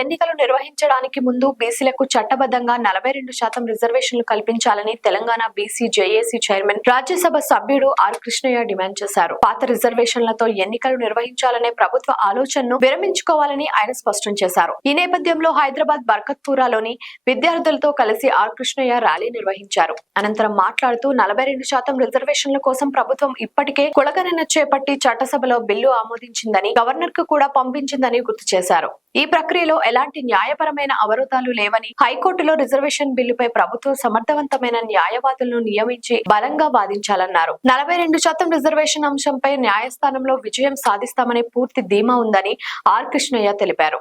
ఎన్నికలు నిర్వహించడానికి ముందు బీసీలకు చట్టబద్ధంగా 42% రిజర్వేషన్లు కల్పించాలని Telangana BC JAC chairman Rajya Sabha సభ్యుడు ఆర్ కృష్ణయ్య డిమాండ్ చేశారు. పాత రిజర్వేషన్లతో ఎన్నికలు నిర్వహించాలనే ప్రభుత్వ ఆలోచనను విరమించుకోవాలని ఆయన స్పష్టం చేశారు. ఈ నేపథ్యంలో హైదరాబాద్ బర్కత్పురాలోని విద్యార్థులతో కలిసి ఆర్ కృష్ణయ్య ర్యాలీ నిర్వహించారు. అనంతరం మాట్లాడుతూ 42% రిజర్వేషన్ల కోసం ప్రభుత్వం ఇప్పటికే కులగణన చేపట్టి చట్టసభలో బిల్లు ఆమోదించిందని, గవర్నర్ కు కూడా పంపించిందని గుర్తు చేశారు. ఈ ప్రక్రియలో ఎలాంటి న్యాయపరమైన అవరోధాలు లేవని, హైకోర్టులో రిజర్వేషన్ బిల్లుపై ప్రభుత్వం సమర్థవంతమైన న్యాయవాదులను నియమించి బలంగా వాదించాలన్నారు. 42% రిజర్వేషన్ అంశంపై న్యాయస్థానంలో విజయం సాధిస్తామని పూర్తి ధీమా ఉందని ఆర్ కృష్ణయ్య తెలిపారు.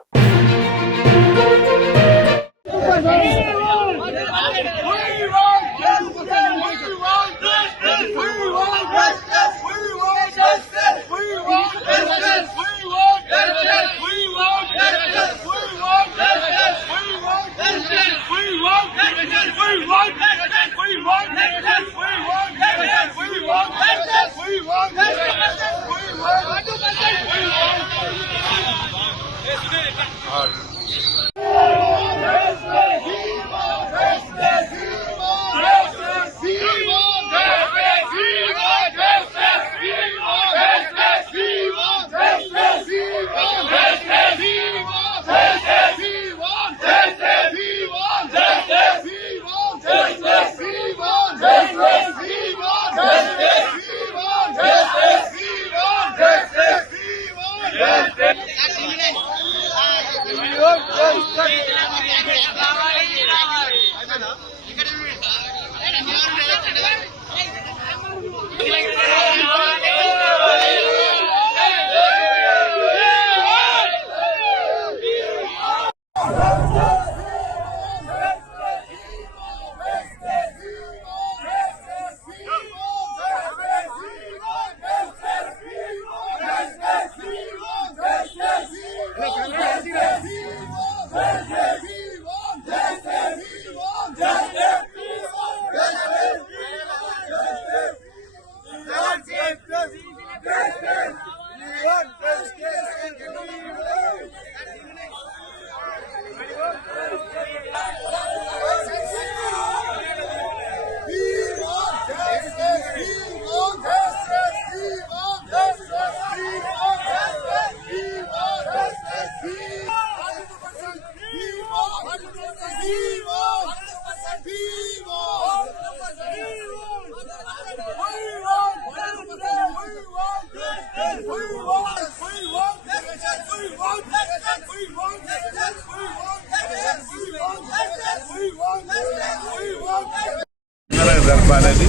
జరపాలని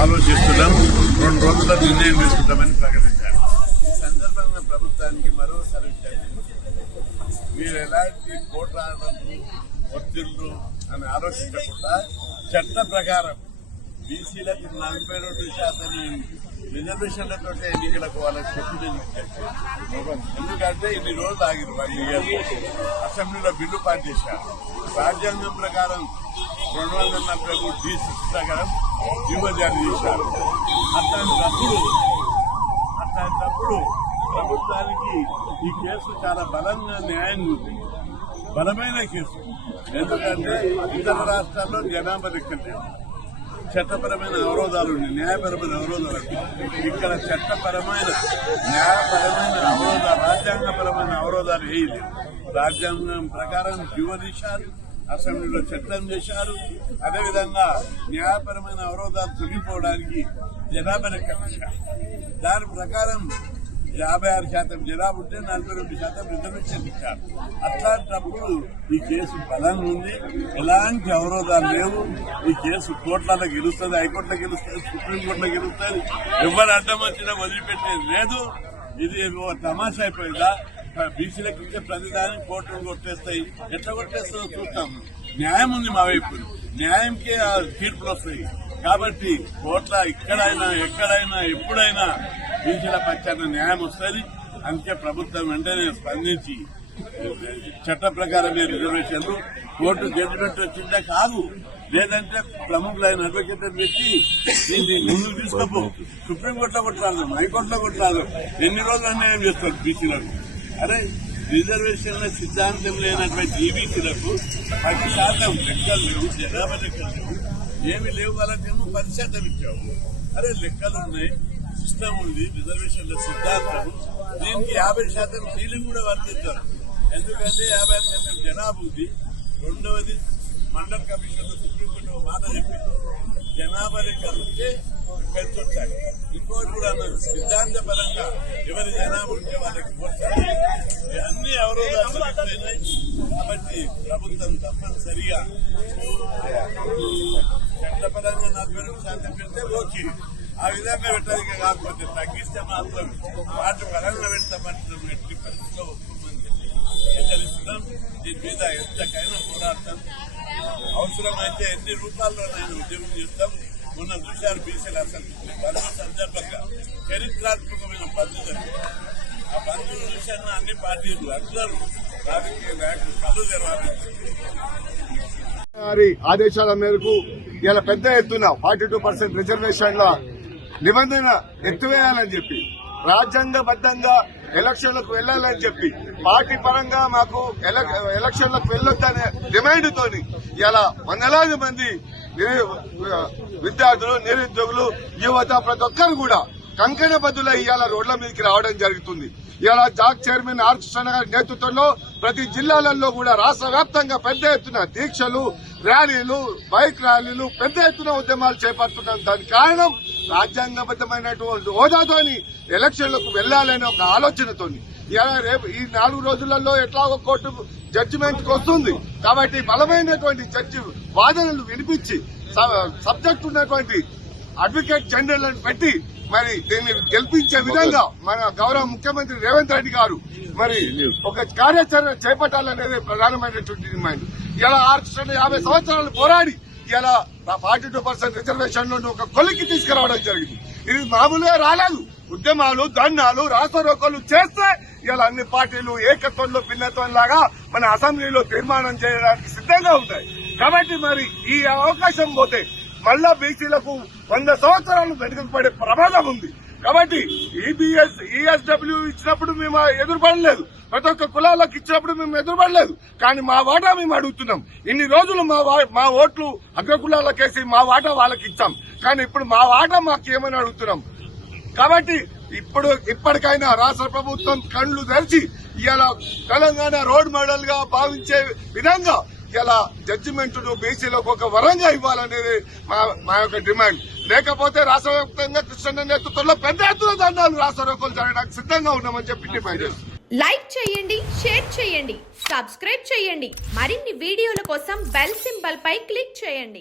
ఆలోచిస్తున్నాం. 2 రోజుల్లో నిర్ణయం తీసుకుంటామని ప్రకటించారు. ఈ సందర్భంగా ప్రభుత్వానికి మరోసారి మీరు ఎలాంటి పోట్లాడలు, ఒత్తిళ్లు అని ఆలోచించకుండా చట్ట ప్రకారం బీసీలకు 42% రిజర్వేషన్లతో ఎన్నికలకు వాళ్ళకి చెప్పింది. ఎందుకంటే ఇన్ని రోజులు ఆగిరు. 1 ఇయర్ అసెంబ్లీలో బిల్లు పాస్ చేశారు. రాజ్యాంగం ప్రకారం 243 D6 ప్రకారం జీవో జారీ చేశారు. అట్లాంటప్పుడు ప్రభుత్వానికి ఈ కేసు చాలా బలంగా న్యాయం ఉంది. బలమైన కేసు. ఎందుకంటే ఇతర రాష్ట్రాల్లో జనాభా లెక్కలేదు, చట్టపరమైన అవరోధాలు ఉన్నాయి, న్యాయపరమైన అవరోధాలు. ఇక్కడ చట్టపరమైన న్యాయపరమైన అవరోధాలు, రాజ్యాంగపరమైన అవరోధాలు ఏది లేవు. రాజ్యాంగం ప్రకారం జీవో తీశారు, అసెంబ్లీలో చట్టం చేశారు. అదేవిధంగా న్యాయపరమైన అవరోధాలు తొలగిపోవడానికి జనాభా లెక్క తీశారు. దాని ప్రకారం 56% జనాభా ఉంటే 42% రిజర్వేషన్ ఇచ్చారు. అట్లాంటప్పుడు ఈ కేసు బలంగా ఉంది, ఎలాంటి అవరోధాలు లేవు. ఈ కేసు కోర్టులలో గెలుస్తుంది, హైకోర్టులో గెలుస్తుంది, సుప్రీంకోర్టులో గెలుస్తుంది. ఎవరు అడ్డం వచ్చినా వదిలిపెట్టేది లేదు. ఇది తమాషా అయిపోయిందా? బీసీలకు ఇచ్చే ప్రతిదాన్ని కోర్టులు కొట్టేస్తాయి. ఎట్లా కొట్టేస్తుందో చూస్తాం. న్యాయం ఉంది మా వైపు, న్యాయంకే తీర్పులు వస్తాయి. కాబట్టి కోట్ల ఇక్కడైనా ఎక్కడైనా ఎప్పుడైనా బీసీల పక్షాన న్యాయం వస్తుంది. అందుకే ప్రభుత్వం వెంటనే స్పందించి చట్ట ప్రకారమే రిజర్వేషన్లు కోర్టు జడ్జిమెంట్ వచ్చిందే కాదు, లేదంటే ప్రముఖులైన అడ్వకేట్ పెట్టి దీన్ని ముందుకు తీసుకోపో. సుప్రీంకోర్టులో కొట్లాడదాం, హైకోర్టులో కొట్లాడదాం. ఎన్ని రోజులు అన్యాయం చేస్తారు బీసీలకు? అరే రిజర్వేషన్ల సిద్ధాంతం లేనటువంటి ఈబీసీలకు 10% లెక్కలు లేవు, జనాభా లెక్కలు లేవు, ఏమి లేవు, వాళ్ళకేమో 10% ఇచ్చావు. అరే లెక్కలు ఉన్నాయి, సిస్టమ్ ఉంది, రిజర్వేషన్ల సిద్ధాంతం, దీనికి 50% ఫీలింగ్ కూడా వర్తించారు. ఎందుకంటే 50% జనాభా ఉంది. రెండవది మండల్ కమిషన్ లో సుప్రీంకోర్టు మాట చెప్పింది, జనాభా లెక్కలు ఉంటే పెంచొచ్చాలి. ఇంకోటి కూడా అన్నారు, సిద్ధాంత పరంగా ఎవరి జనాభా ఉంటే వాళ్ళకి పోతారు. అన్ని అవరోధాలు అయినాయి. కాబట్టి ప్రభుత్వం తప్పనిసరిగా చట్టపరంగా 42% పెడితే ఓకే, ఆ విధంగా పెట్టడానికి కాకపోతే తగ్గిస్తే మాత్రం వాటి పరంగా పెడతామంటున్నాం. ఎట్టి పరిస్థితిలో ఒప్పుకోమని చెప్పి హెచ్చరిస్తున్నాం. దీని మీద ఎంతకైనా పోరాడతాం. అవసరమైతే ఎన్ని రూపాయల్లోనైనా ఉద్యమం చేస్తాం. మొన్న చూశారు బీసీల బంధు సందర్భంగా చరిత్రాత్మకమైన బంధు జరిగింది. ఆ బంధు విషయాన్ని అన్ని పార్టీలు అందరూ రాజకీయ నాయకులు కళ్ళు తెరవాలి. ఆదేశాల మేరకు ఇలా పెద్ద ఎత్తున 42% రిజర్వేషన్ల నిబంధన ఎత్తివేయాలని చెప్పి, రాజ్యాంగబద్దంగా ఎలక్షన్లకు వెళ్లాలని చెప్పి, పార్టీ పరంగా మాకు ఎలక్షన్లకు వెళ్లొద్దనే డిమాండ్ తోని ఇలా వందలాది మంది విద్యార్థులు, నిరుద్యోగులు, యువత ప్రతి ఒక్కరు కూడా కంకణబద్దులై ఇవాళ రోడ్ల మీదకి రావడం జరుగుతుంది. ఇవాళ జాక్ చైర్మన్ ఆర్ కృష్ణ గారి నేతృత్వంలో ప్రతి జిల్లాలలో కూడా రాష్ట్ర వ్యాప్తంగా పెద్ద ఎత్తున దీక్షలు, ర్యాలీలు, బైక్ ర్యాలీలు, పెద్ద ఎత్తున ఉద్యమాలు చేపడుతున్నాం. దానికి కారణం రాజ్యాంగబద్దమైనటువంటి హోదాతోని ఎలక్షన్లకు వెళ్లాలనే ఒక ఆలోచనతోని. రేపు ఈ 4 రోజులలో ఎట్లాగో కోర్టు జడ్జిమెంట్ వస్తుంది కాబట్టి బలమైనటువంటి జడ్జి వాదనలు వినిపించి సబ్జెక్ట్ ఉన్నటువంటి అడ్వకేట్ జనరల్ పెట్టి మరి దీన్ని గెలిపించే విధంగా మన గౌరవ ముఖ్యమంత్రి రేవంత్ రెడ్డి గారు మరి ఒక కార్యాచరణ చేపట్టాలనేది ప్రధానమైనటువంటి డిమాండ్. ఇలా 50 సంవత్సరాలు పోరాడి ఇలా 42% రిజర్వేషన్ లో ఒక కొలికి తీసుకురావడం జరిగింది. ఇది మామూలుగా రాలేదు. ఉద్యమాలు, ధర్నాలు, రాస్తారోకోలు చేస్తే ఇలా అన్ని పార్టీలు ఏకత్వంలో భిన్నత్వం లాగా మన అసెంబ్లీలో తీర్మానం చేయడానికి సిద్ధంగా ఉంటాయి. కాబట్టి మరి ఈ అవకాశం పోతే మళ్ళా బీసీలకు 100 సంవత్సరాలు వెనుకకు పడే ప్రమాదం ఉంది. కాబట్టి ఈఎస్డబ్ల్యూ ఇచ్చినప్పుడు మేము ఎదురుపడలేదు, ప్రతి ఒక్క కులాలకు ఇచ్చినప్పుడు మేము ఎదురుపడలేదు. కానీ మా వాటా మేము అడుగుతున్నాం. ఇన్ని రోజులు మా ఓట్లు అగ్ర కులాలకేసి మా వాటా వాళ్ళకి ఇచ్చాం. కానీ ఇప్పుడు మా వాటా మాకేమని అడుగుతున్నాం. కాబట్టి ఇప్పటికైనా రాష్ట్ర ప్రభుత్వం కళ్లు తెరిచి ఇలా తెలంగాణ రోడ్ మోడల్ గా భావించే విధంగా ఇలా జడ్జిమెంట్ ను బీసీలకు ఒక వరంగా ఇవ్వాలనేది మా యొక్క డిమాండ్. లేకపోతే రాష్ట్ర వ్యాప్తంగా కృష్ణ నేతృత్వంలో పెద్ద ఎత్తున దండాలు రాష్ట్రోకోలు జరగడానికి సిద్ధంగా ఉన్నామని చెప్పి డిమాండ్ చేస్తున్నాం. లైక్ చేయండి, షేర్ చేయండి, సబ్స్క్రైబ్ చేయండి. మరిన్ని వీడియోల కోసం బెల్ సింబల్ పై క్లిక్ చేయండి.